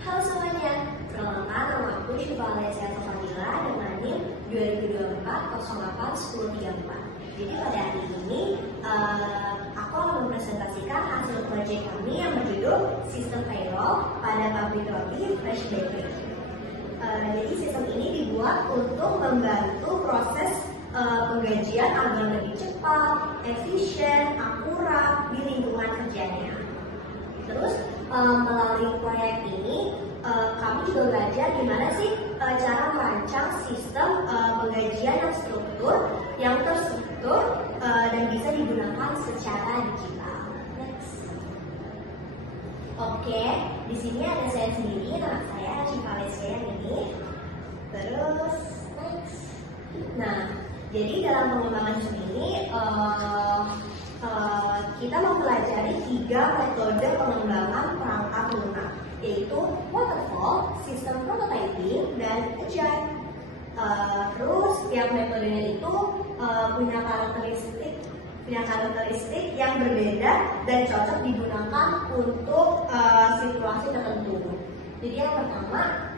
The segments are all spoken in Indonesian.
Halo semuanya, perkenalkan nama aku Syifa Alessia Fadila dengan NIM 2024-08-1034. Jadi pada hari ini aku akan mempresentasikan hasil proyek kami yang berjudul Sistem Payroll pada pabrik roti Fresh Bakery. Jadi sistem ini dibuat untuk membantu proses penggajian agar lebih cepat, efisien, akurat di lingkungan kerjanya. Terus melalui proyek ini kami juga belajar gimana sih cara merancang sistem penggajian yang terstruktur dan bisa digunakan secara digital. Next. Oke, di sini ada saya sendiri, nama saya Syifa Alessia ini. Terus next. Nah, jadi dalam pengembangan sistem ini kita mempelajari 3 metode pengembangan perangkat lunak, yaitu waterfall, sistem prototyping, dan agile. Terus setiap metodenya itu punya karakteristik yang berbeda dan cocok digunakan untuk situasi tertentu. Jadi yang pertama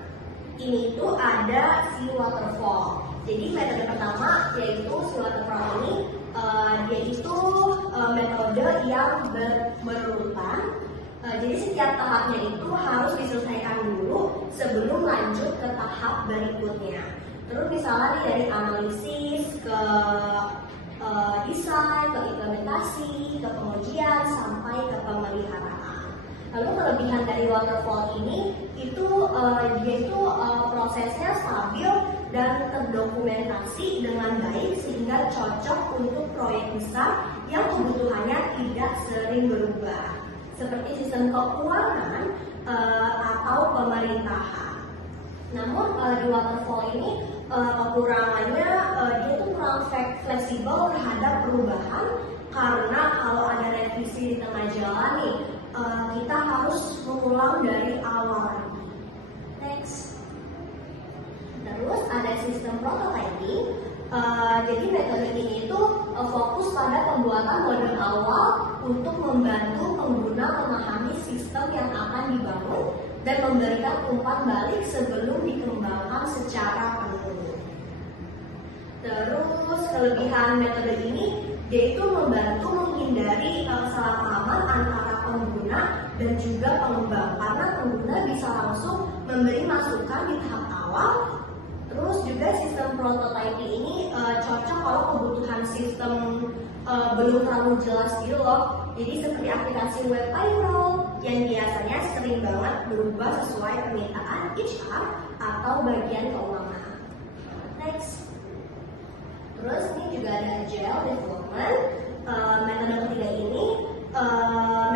ini itu ada si waterfall. Jadi metode pertama yaitu si waterfall ini dia itu metode yang berurutan. Jadi setiap tahapnya itu harus diselesaikan dulu sebelum lanjut ke tahap berikutnya. Terus misalnya dari analisis ke desain, ke implementasi, ke pengujian sampai ke pemeliharaan. Lalu kelebihan dari waterfall ini itu dia itu prosesnya stabil dan terdokumentasi dengan baik sehingga cocok untuk proyek besar yang kebutuhannya tidak sering berubah, seperti sistem keuangan atau pemerintahan. Namun di waterfall ini kekurangannya dia tuh kurang fleksibel terhadap perubahan, karena kalau ada revisi di tengah jalan nih kita harus mengulang dari awal. Next. Terus ada sistem prototyping. Jadi metode ini itu fokus pada pembuatan model awal untuk membantu pengguna memahami sistem yang akan dibangun dan memberikan umpan balik sebelum dikembangkan secara penuh. Terus kelebihan metode ini yaitu membantu menghindari kesalahpahaman antara pengguna dan juga pengembang, karena pengguna bisa langsung memberi masukan di tahap awal. Terus juga sistem prototyping ini cocok kalau kebutuhan sistem belum terlalu jelas gitu loh. Jadi seperti aplikasi web payroll yang biasanya sering banget berubah sesuai permintaan HR atau bagian keuangan. Next. Terus ini juga ada agile development. Metode ketiga ini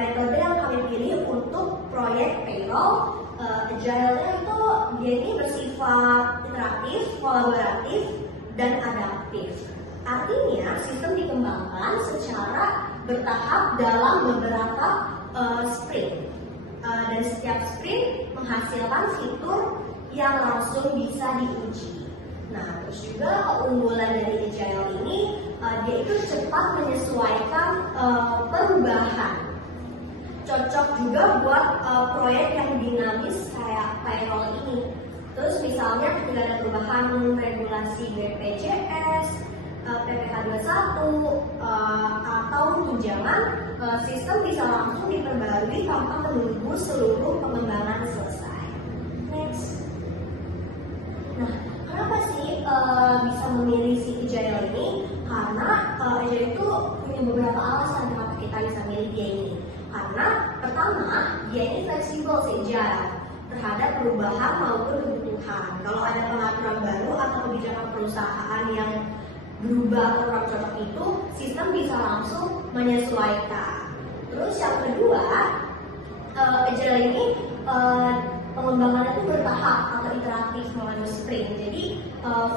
metode yang kami pilih untuk proyek payroll. Agile-nya itu dia ini bersifat interaktif, kolaboratif, dan adaptif. Artinya sistem dikembangkan secara bertahap dalam beberapa sprint, dan setiap sprint menghasilkan fitur yang langsung bisa diuji. Nah, terus juga keunggulan dari agile ini dia itu cepat menyesuaikan perubahan. Cocok juga buat proyek yang dinamis kayak payroll ini. Terus misalnya ketika ada perubahan regulasi BPJS, PPh 21 atau tunjangan, sistem bisa langsung diperbarui tanpa menunggu seluruh pengembangan selesai. Next. Nah, kenapa sih bisa memilih si agile ini? Karena agile itu punya beberapa alasan kenapa kita bisa milih dia ini. Karena pertama, dia ini fleksibel sehingga terhadap perubahan maupun kebutuhan. Kalau ada pengaturan baru atau kebijakan perusahaan yang berubah atau kurang cocok itu, sistem bisa langsung menyesuaikan. Terus yang kedua, agile ini pengembangannya itu bertahap atau iteratif melalui sprint. Jadi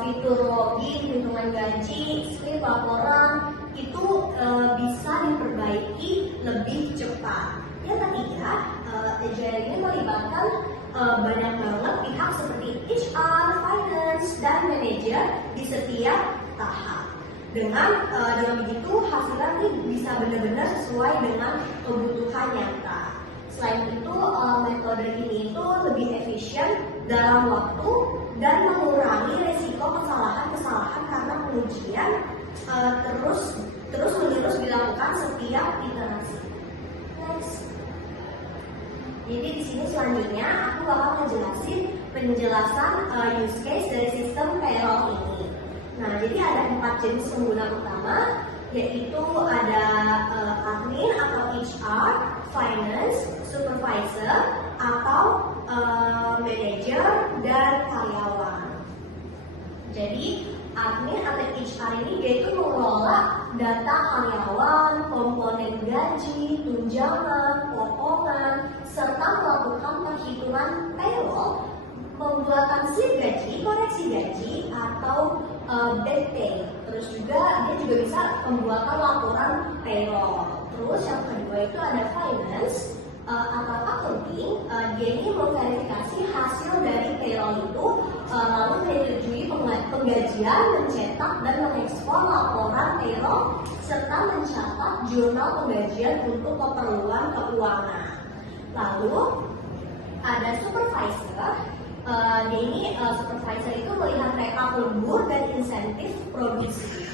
fitur login, hitungan gaji, skrip laporan itu bisa diperbaiki lebih cepat. Yang ketiga, agile ini melibatkan banyak banget pihak seperti HR, finance, dan manajer di setiap tahap. Dengan begitu hasilnya bisa benar-benar sesuai dengan kebutuhan nyata. Selain itu metode ini itu lebih Jadi di sini selanjutnya aku bakal ngejelasin penjelasan use case dari sistem payroll ini. Nah, jadi ada 4 jenis pengguna utama, yaitu ada admin atau HR, finance, supervisor, atau manager, dan karyawan. Jadi admin atau HR ini dia itu mengelola data karyawan, komponen gaji, tunjangan, potongan, serta melakukan perhitungan payroll, pembuatan slip gaji, koreksi gaji, atau back pay. Terus juga dia juga bisa pembuatan laporan payroll. Terus yang kedua itu ada finance atau accounting. Dia ini memverifikasi hasil dari payroll itu, lalu menyetujui penggajian, mencetak dan mengekspor laporan payroll, serta mencatat jurnal penggajian untuk keperluan keuangan. Lalu ada supervisor. Supervisor itu melihat rekap lembur dan insentif produksi.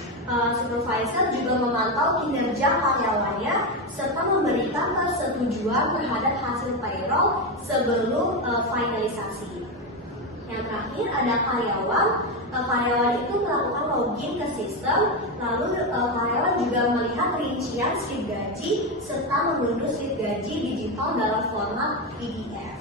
Supervisor juga memantau kinerja karyawannya serta memberikan persetujuan terhadap hasil payroll sebelum finalisasi. Yang terakhir ada karyawan. Karyawan itu melakukan login ke sistem, lalu karyawan juga melihat rincian slip gaji serta mengunduh slip gaji digital dalam format PDF.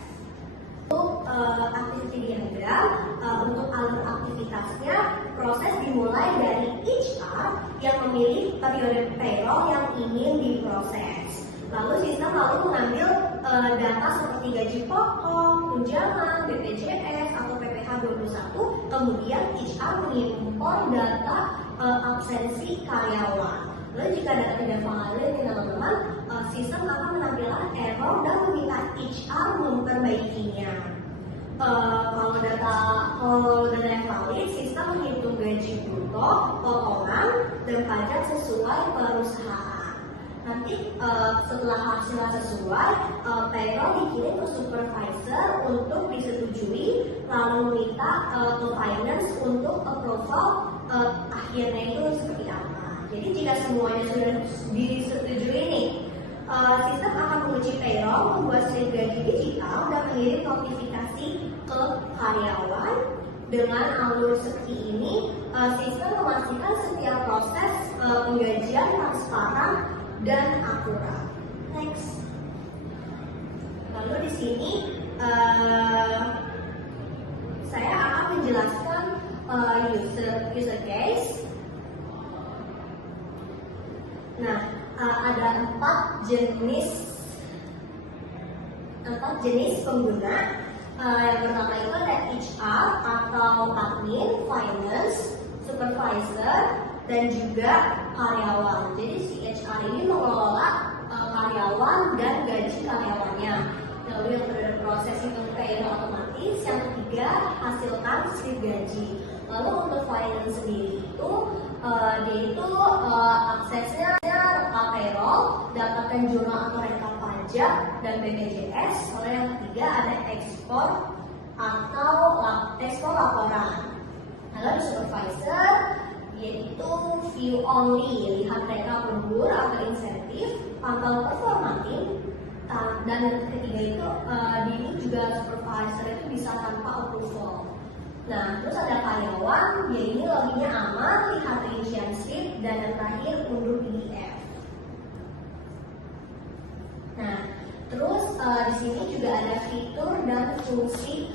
Untuk activity diagram, untuk alur aktivitasnya, proses dimulai dari HR yang memilih periode payroll yang ingin diproses. Lalu sistem mengambil data seperti gaji pokok, tunjangan, BPJS atau PPh 21, kemudian HR mengimpor data absensi karyawan. Lalu jika data tidak valid, teman-teman, sistem akan menampilkan error dan meminta HR memperbaikinya. Kalau data yang valid, sistem menghitung gaji bruto, potongan, dan pajak sesuai perusahaan. Nanti setelah hasilnya sesuai, payroll dikirim ke supervisor untuk disetujui, lalu minta ke finance untuk approval akhirnya itu seperti apa. Jadi jika semuanya sudah disetujui nih, sistem akan menguji payroll, membuat slip gaji digital, dan mengirim notifikasi ke karyawan. Dengan alur seperti ini, sistem memastikan setiap proses penggajian transparan dan akurat. Next. Lalu di sini saya akan menjelaskan user case. Nah, ada 4 jenis pengguna. Yang pertama itu ada HR atau admin, finance, supervisor, dan juga karyawan. Jadi si HR ini mengelola karyawan dan gaji karyawannya. Lalu yang kedua proses itu payroll otomatis. Yang ketiga hasilkan slip gaji. Lalu untuk finance sendiri itu dia itu aksesnya rekap payroll, dapatkan jurnal atau rekap pajak dan BPJS. Lalu yang ketiga ada ekspor laporan. Lalu di supervisor yaitu view only, lihat rekap lembur atau insentif, pantau performa tim. Dan yang ketiga itu ini juga supervisor itu bisa tanpa approval. Nah, terus ada karyawan, dia ini loginnya aman, lihat rincian slip, dan yang terakhir unduh PDF. Nah, terus di sini juga ada fitur dan fungsi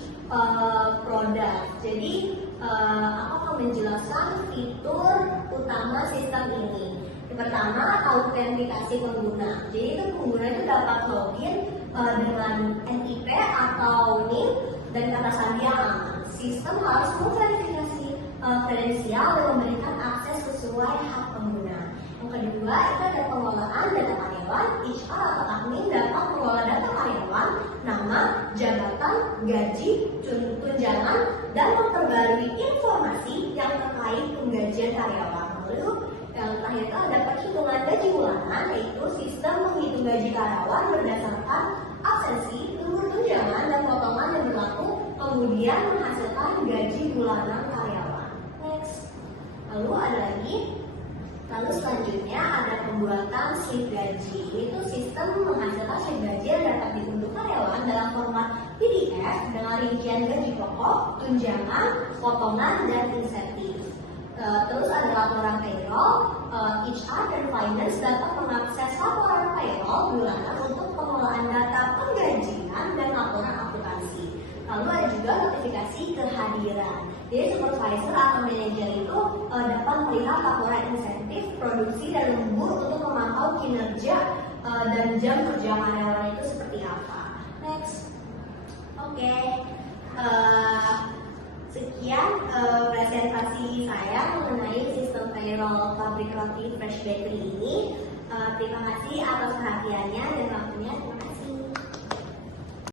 produk. Jadi aku akan menjelaskan fitur utama sistem ini. Yang pertama, autentikasi pengguna. Jadi itu pengguna itu dapat login dengan NIP atau NIM dan kata sandi yang aman. Sistem harus memverifikasi kredensial dan memberikan akses sesuai hak pengguna. Yang kedua, itu ada pengelolaan data karyawan. HR atau admin dapat mengelola data karyawan, nama, jabatan, gaji, tunjangan, dan memperbarui informasi yang terkait penggajian karyawan. Lalu yang terakhir itu ada perhitungan gaji bulanan, yaitu sistem menghitung gaji karyawan berdasarkan absensi, lembur tunjangan, dan potongan yang berlaku, kemudian menghasilkan gaji bulanan karyawan. Next. Lalu selanjutnya ada pembuatan slip gaji. Itu sistem menghasilkan slip gaji yang dapat diunduh karyawan dalam PDF dengan rincian gaji pokok, tunjangan, potongan, dan insentif. Terus ada laporan payroll, HR dan finance dapat mengakses laporan payroll bulanan untuk pengelolaan data penggajian dan laporan akuntansi. Lalu ada juga notifikasi kehadiran. Jadi supervisor atau manajer itu dapat melihat laporan insentif, produksi, dan lembur untuk memantau kinerja dan jam kerja karyawan itu seperti apa. Next. Oke. Sekian presentasi saya mengenai sistem payroll pabrik roti Fresh Bakery ini. Terima kasih atas perhatiannya dan waktunya.